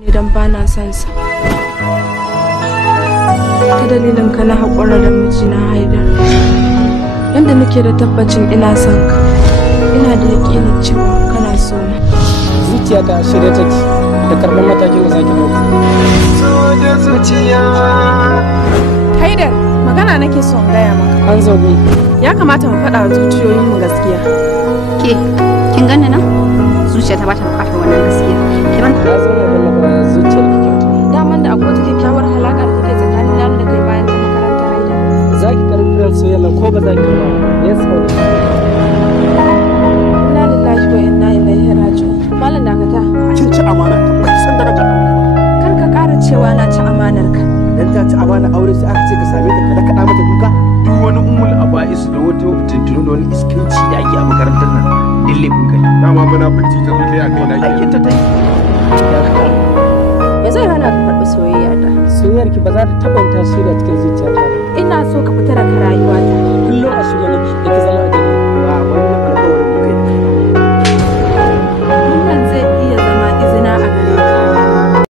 idan ba na son sa. Ta dalilin ka na haƙura da mijina Haidar. Yanda nake da tabbacin ina son ka, ina da yaƙinin cewa kana so na. Zuciyata a shirye take da karɓar matakin da zaki dauka. So da zuciya. Haidar, magana nake son gaya maka. An zaune. Ya kamata mu faɗa wa zuciyoyinmu gaskiya. Ke, kin ganni nan? Zuciyata ba ta buƙatar wannan gaskiya. Ke ban Na zauna da magana zuciyar ki kyauta. Daman da akwai wata kyakkyawar halaƙa da take tsakanin da kai bayan ta makaranta Haidar. Za ki karɓi kiran soyayya nan ko ba za ki ba? Yes or no? Inna lillahi wa inna ilaihi raji'un. Malam Dakata, Kin ci amana ta bai san darajar aure ba. kar ka ƙara cewa na ci amanar ka. Dan ta ci amana aure sai aka ce ka same ta ka kaɗa mata duka. Duk wani ummul aba'is da wata tuntunu da wani iskanci da ake a makarantar nan dillefin kai. Dama munafurci ta zo ta yi a kai na aikin ta yi. Me zai hana ka karɓi soyayya ta? Soyayyar ki ba za ta taɓa yin tasiri a cikin zuciyata ba. Ina so ka fita daga rayuwata. Kullum a